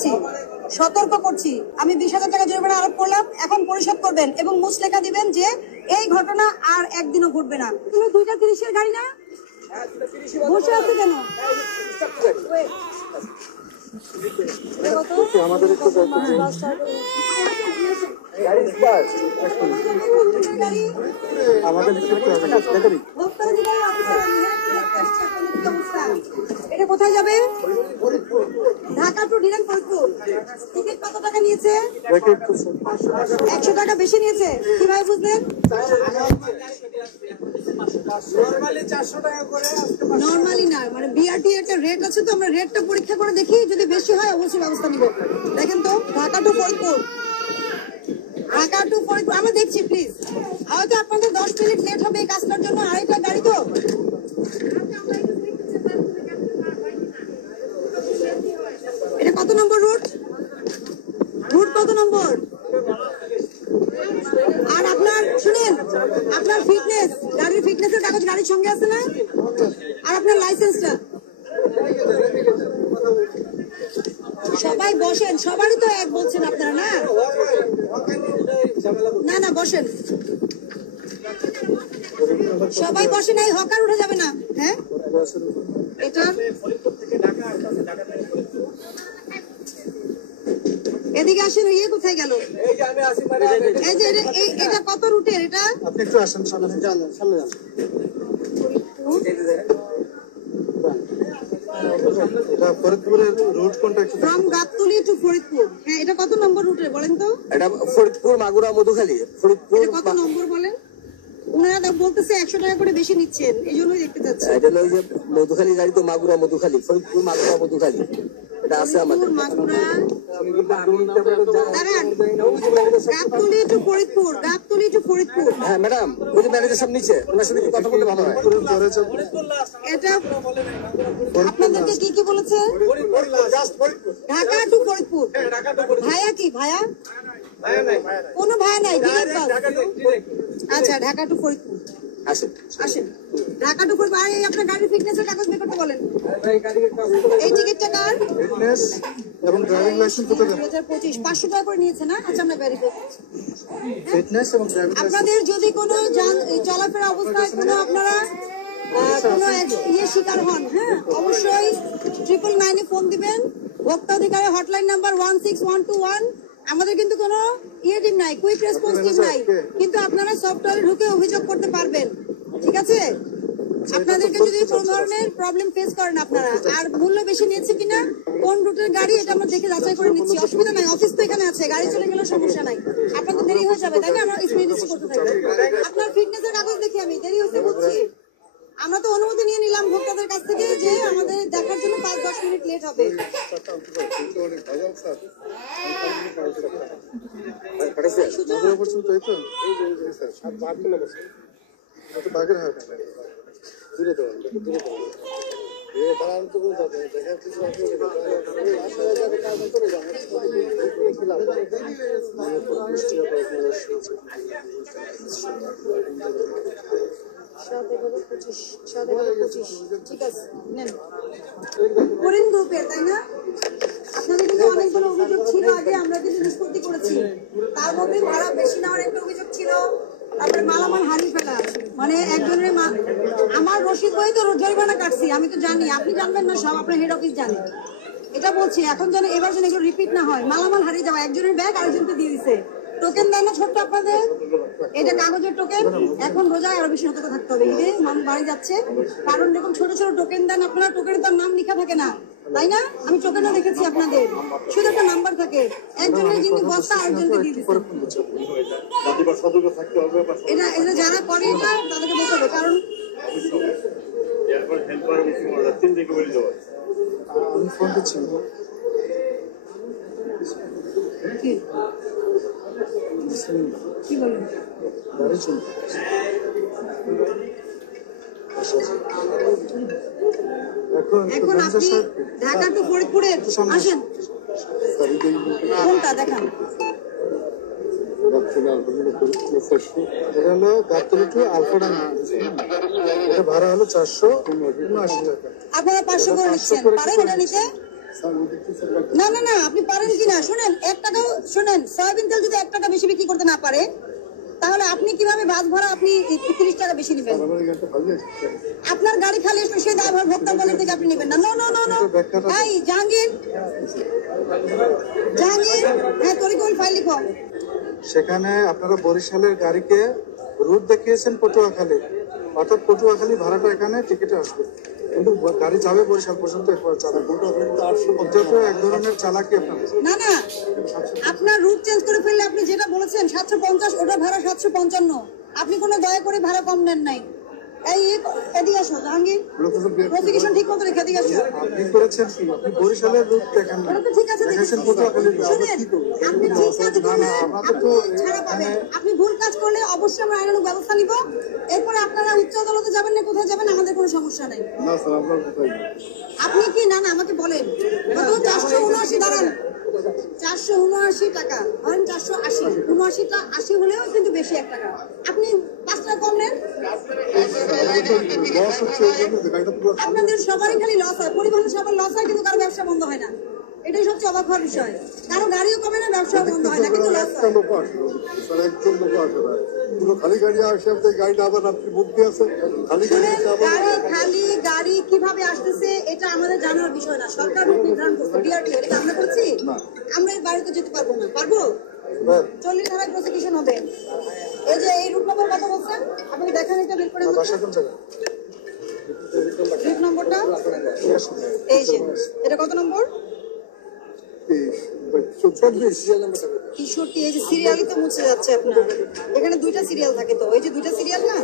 করছি, সতর্ক করছি। আমি 20,000 টাকা জরিমানা আরোপ করলাম, এখন পরিশোধ করবেন এবং মুচলেখা দিবেন যে এই ঘটনা আর একদিনও ঘটবে না। তুমি 2টা 30-এর গাড়ি না বসে আছে কেন? আমাদের এটা কোথায় যাবে? Dhaka to direct Faridpur. Ticket কত টাকা নিয়েছে? 100 টাকা বেশি নিয়েছে। কিভাবে বুঝলেন? নরমালি না, মানে বিআরটি একটা রেট আছে, তো আমরা রেটটা পরীক্ষা করে দেখি, যদি বেশি হয় অবশ্যই ব্যবস্থা নিব। দেখেন তো, ঢাকা টু ফরিদপুর, ঢাকা টু ফরিদপুর আমরা দেখছি। প্লিজ, হয়তো আপনাদের 10 মিনিট লেট হবে এই কাজটার জন্য, আড়াইটা গাড়ি তো। এটা কত নম্বর রুট? রুট কত নম্বর? আর আপনার শুনেন, আপনার ফিটনেস, গাড়ির ফিটনেসের কাগজ গাড়ির সঙ্গে আছে না? আর আপনার লাইসেন্সটা। সবাই বসেন, সবারই তো এক বলছেন আপনারা, না না না বসেন, সবাই বসেন, এই হকার উঠে যাবে না। হ্যাঁ, এটা এদিকে আসেন। ইয়ে কোথায় গেল? এই যে এটা কত রুটের? এটা আপনি একটু আসেন, সামনে যান। এটা ফরিদপুরের রুট কোনটা? From Gabtoli to Faridpur. হ্যাঁ, এটা কত নম্বর রুটে বলেন তো? এটা ফরিদপুর মাগুরা মধুখালী। ফরিদপুর কত নম্বর বলেন? ওনারা বলতেছে 100 টাকা করে বেশি নিচ্ছেন, এই জন্যই দেখতে চাচ্ছি। এটা ওই যে মধুখালী গাড়ি তো, মাগুরা মধুখালী, ফরিদপুর মাগুরা মধুখালী। এটা আছে আমাদের মাগুরা গাবতলী টু ফরিদপুর, গাবতলী টু ফরিদপুর। হ্যাঁ ম্যাডাম, ওই যে ম্যানেজার সাহেব নিচে, ওনার সাথে কথা বললে ভালো হয়। এটা আপনাদেরকে কি কি বলেছে? ঢাকা টু ফরিদপুর। ভাইয়া কি? ভাইয়া কোনো ভাইয়া নাই, ডিরেক্ট বাস। আচ্ছা, ঢাকা টু ফরিদপুর আসেন, আসেন ঢাকা টু ফরিদপুর। আর এই আপনার গাড়ির ফিটনেসের কাগজ বের করতে বলেন। এই টিকিটটা কার? ফিটনেস এবং ড্রাইভিং লাইসেন্স কত দেন? 2025 500 টাকা করে নিয়েছে না? আচ্ছা, আমরা ভেরিফাই করছি। ফিটনেস এবং ড্রাইভিং লাইসেন্স। আপনাদের যদি কোনো চলাফেরা অবস্থায় কোনো আপনারা কোনো ইয়ে শিকার হন, হ্যাঁ, অবশ্যই 999 ফোন দিবেন। ভোক্তা অধিকারের হটলাইন নাম্বার 16121। আমাদের কিন্তু কোনো টিম নাই, কুইক রেসপন্স টিম নাই, কিন্তু আপনারা সফটওয়্যারে ঢুকে অভিযোগ করতে পারবেন। ঠিক আছে? আপনাদেরকে যদি কোনো ধরনের প্রবলেম ফেস করেন আপনারা, আর মূল্য বেশি নিয়েছে কিনা, কোন রুটের গাড়ি, এটা আমরা দেখে যাচাই করে নিচ্ছি। অসুবিধা নাই, অফিস তো এখানে আছে, গাড়ি চলে গেলেও সমস্যা নাই। আপনাদের দেরি হয়ে যাবে, তাই না? আমরা স্পিড করতে থাকবো। আপনার ফিটনেসের কাগজ দেখি আমি, দেরি হচ্ছে বুঝছি। আমরা তো অনুমতি নিয়ে নিলাম ভোক্তাদের কাছ থেকে যে আমাদের দেখার জন্য 5-10 মিনিট লেট হবে। ঠিক আছে, গ্রুপের, তাই না? আপনাদের কিন্তু অনেকগুলো অভিযোগ ছিল আগে, আমরা কিন্তু নিষ্পত্তি করেছি। তার মধ্যে ভাড়া বেশি নেওয়ার একটা অভিযোগ ছিল, তারপরে মালামাল হারিয়ে ফেলা। মানে একজনের আমার রসিদ বই তো জরিমানা কাটছি, আমি তো জানি, আপনি জানবেন না সব, আপনার হেড অফিস জানে। এটা বলছি, এখন যেন এবার যেন এগুলো রিপিট না হয়। মালামাল হারিয়ে যাওয়া, একজনের ব্যাগ আরেকজনকে দিয়ে দিছে। টোকেন দেয় না ছোট্ট আপনাদের, এটা কাগজের টোকেন। এখন রোজায় আরো বেশি সতর্ক থাকতে হবে। এই যে মানুষ বাড়ি যাচ্ছে, কারণ দেখুন ছোট ছোট টোকেন দেন আপনারা, টোকেনে তার নাম লেখা থাকে না, তাই না? আমি টোকেনও দেখেছি আপনাদের, শুধু একটা নাম্বার থাকে। একজনের যিনি বস্তা আরেকজনকে দিয়ে দিচ্ছে। এটা এটা যারা করে এটা তাদেরকে বলতে হবে, কারণ কি বলেন? এখন আপনি ঢাকা টু ফরিদপুরের আসেন, কোনটা দেখান? ভাড়া হলো 479 টাকা। আপনারা 500 করে নিচ্ছেন, পারেন এটা নিতে? না না না, আপনি পারেন কিনা শুনেন, 1 টাকাও শুনেন, সয়াবিন তেল যদি 1 টাকা বেশি বিক্রি করতে না পারে, তাহলে আপনি কিভাবে বাস ভাড়া আপনি 30 টাকা বেশি নেবেন? আপনার গাড়ি খালি আসলে সেই দায়ভার ভোক্তার পকেট থেকে আপনি নেবেন না। নো নো নো নো, এই জাহাঙ্গীর, জাহাঙ্গীর, হ্যাঁ তরিকুল ফাইল লিখো। সেখানে আপনারা বরিশালের গাড়িকে রুট দেখিয়েছেন পটুয়াখালী, অর্থাৎ পটুয়াখালী ভাড়াটা এখানে টিকিটে আসবে, কিন্তু গাড়ি যাবে বরিশাল পর্যন্ত, এরপর চালাক যত এক ধরনের চালাকি আপনাদের। না না, আপনার রুট চেঞ্জ করে ফেললে আপনি যেটা বলেছেন 750, ওটা ভাড়া 755, আপনি কোনো দয়া করে ভাড়া কম নেন নাই। এই এদিকে আসো জাহাঙ্গীর, প্রসিকিউশন ঠিক মতো রেখে দিয়ে আসো। আপনি করেছেন কি? আপনি বরিশালের রুট দেখেন না, ওটা তো ঠিক আছে, দেখেছেন পটুয়াখালীর রুট। শুনেন, আপনি ঠিক কাজ করলে আপনি ছাড়া পাবেন, আপনি ভুল কাজ করলে অবশ্যই আমরা আইনানুগ ব্যবস্থা নিব। এরপরে আপনারা উচ্চ আদালতে যাবেন না কোথায় যাবেন, আমাদের কোনো সমস্যা নাই। না স্যার, আপনার কোথায়? আপনি কি, না না আমাকে বলেন, কত? 479 দাঁড়ান, 479 টাকা, ধরেন 480, 79টা 80 হলেও কিন্তু বেশি 1 টাকা, আপনি 5 টাকা কম নেন। আপনাদের সবারই খালি লস হয়, পরিবহনের সবার লস হয়, কিন্তু কারো ব্যবসা বন্ধ হয় না। এটাই সবচেয়ে অবাক হওয়ার বিষয়, কারো গাড়িও কমে না, ব্যবসাও বন্ধ হয় না, কিন্তু লস হয়। খালি গাড়ি আসে, গাড়িটা আবার আপনি বুঝতে আছে খালি গাড়ি খালি গাড়ি কিভাবে আসতেছে এটা আমাদের জানার বিষয় না, সরকার রুট নির্ধারণ করছে, বিআরটি, এটা আমরা করছি। আমরা এই বাড়িতে যেতে পারবো না, পারবো? 40 ধারায় প্রসিকিউশন হবে। এই যে এই রুট নম্বর কত বলছেন আপনি দেখেন, এটা বের করে রুট নম্বরটা এই যে, এটা কত নম্বর? 63। এই যে সিরিয়ালই তো মুছে যাচ্ছে আপনার, এখানে 2টা সিরিয়াল থাকে, তো এই যে 2টা সিরিয়াল না,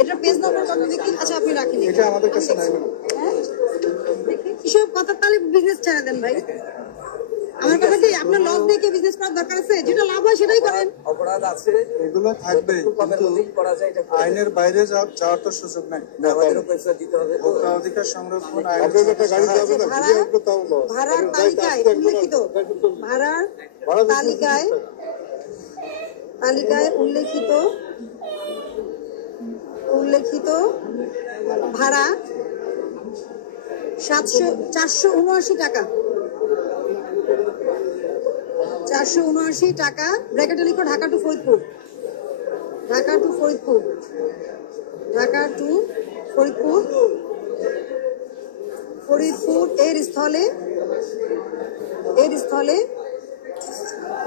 এটা পেজ নম্বর কত দেখি? আচ্ছা আপনি রাখেন, এটা আমাদের কাছে নাই। হ্যাঁ দেখি কিসব কথা, তাহলে বিজনেস ছেড়ে দেন ভাই। আমার কথা কি, আপনার লস দেখে বিজনেস করার দরকার আছে? যেটা লাভ হয় সেটাই করেন। অপরাধ আছে, এগুলো থাকবে, আইনের বাইরে যাওয়ার তো সুযোগ নাই। ভোক্তা অধিকার সংরক্ষণ আইন, ভাড়ার তালিকায় উল্লেখিত, ভাড়ার তালিকায় উল্লেখিত ভাড়া 479 টাকা, 479 টাকা। ব্র্যাকেটে লিখো Dhaka to Faridpur, Dhaka to Faridpur, Dhaka to Faridpur, Faridpur এর স্থলে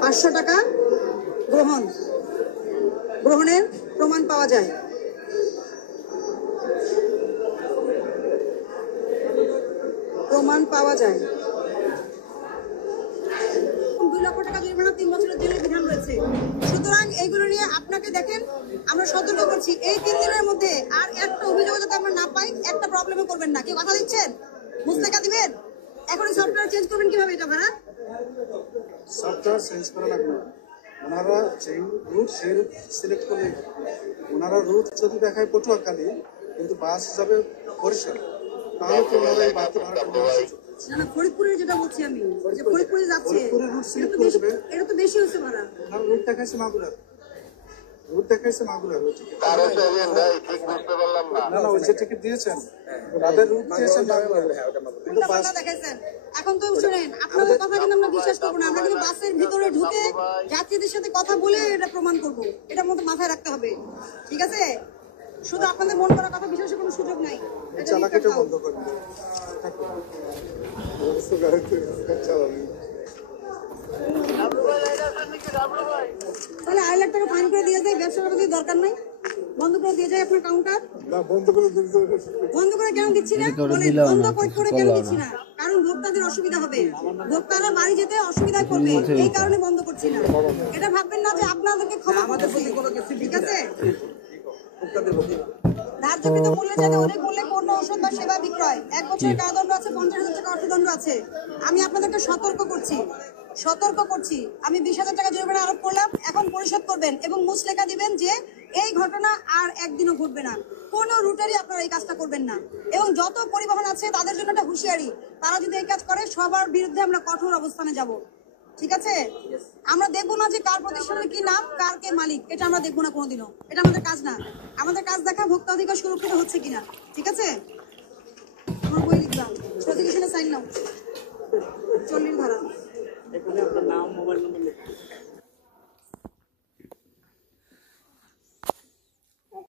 500 টাকা গ্রহণের প্রমাণ পাওয়া যায়। প্রমাণ পাওয়া যায়। 2 লক্ষ টাকা জরিমানা, 3 বছরের জেলের বিধান রয়েছে। সুতরাং এইগুলো নিয়ে আপনাকে দেখেন, আমরা সতর্ক করছি, এই 3 দিনের মধ্যে আর একটা অভিযোগ যাতে আমরা না পাই, একটা প্রবলেমে করবেন না। কি কথা দিচ্ছেন? মুস্তাকা দিবেন? এখনই সফটওয়্যার চেঞ্জ করবেন কিভাবে এটা ভাড়া? সফটওয়্যার চেঞ্জ করা লাগবে, ওনারা যে রুট সেই রুট সিলেক্ট করে, ওনারা রুট যদি দেখায় পটুয়াখালী কিন্তু বাস যাবে বরিশাল, তাহলে তো ওনারা এই বাড়তি ভাড়া করবে। না না, ফরিদপুরের যেটা বলছি আমি, যে ফরিদপুরে যাচ্ছে, এটা তো বেশি হচ্ছে ভাড়া। রুট দেখাইছে মাগুরার, রুট দেখাইছে মাগুরার, না না, ওই যে টিকিট দিয়েছেন তাদের রুট দিয়েছেন মাগুরার। এখন তো শুনেন, আপনাদের কথা কিন্তু আমরা বিশ্বাস করবো না, আমরা কিন্তু বাসের ভিতরে ঢুকে যাত্রীদের সাথে কথা বলে এটা প্রমাণ করবো, এটার মধ্যে মাথায় রাখতে হবে, ঠিক আছে? শুধু আপনাদের মন করার কথা বিশ্বাসের কোনো সুযোগ নাই। চালাকিটা বন্ধ করবেন। তাহলে 8 লাখ টাকা ফাইন করে দিয়ে যায়, ব্যবসা করার দরকার নাই, বন্ধ করে দিয়ে যায় আপনার কাউন্টার। বন্ধ করে কেন দিচ্ছি না বলেন? বন্ধ করে কেন দিচ্ছি না? কারণ ভোক্তাদের অসুবিধা হবে, ভোক্তারা বাড়ি যেতে অসুবিধায় পড়বে, এই কারণে বন্ধ করছি না। এটা ভাববেন না যে আপনাদেরকে ক্ষমা করতেছি, ঠিক আছে? ধার্যকৃত মূল্যের চাইতে অনেক মূল্যে পণ্য, ঔষধ বা সেবা বিক্রয়, 1 বছরের কারাদণ্ড আছে, 50,000 টাকা অর্থদণ্ড আছে। আমি আপনাদেরকে সতর্ক করছি, আমি 20,000 টাকা জরিমানা আরোপ করলাম, এখন পরিশোধ করবেন এবং মুচলেখা দিবেন যে এই ঘটনা আর একদিনও ঘটবে না। কোনো রুটারই আপনারা এই কাজটা করবেন না, এবং যত পরিবহন আছে তাদের জন্য একটা হুঁশিয়ারি, তারা যদি এই কাজ করে সবার বিরুদ্ধে আমরা কঠোর অবস্থানে যাব, ঠিক আছে? আমরা দেখবো না যে কার প্রতিষ্ঠানের কি নাম, কার কে মালিক, এটা আমরা দেখবো না কোনোদিনও, এটা আমাদের কাজ না। আমাদের কাজ দেখা ভোক্তা অধিকার সুরক্ষিত হচ্ছে কিনা, ঠিক আছে? আমার বই লিখলাম, প্রসিকিউশনে সাইন নাও। 40 ধারা। এখানে আপনার নাম মোবাইল নম্বর লিখুন।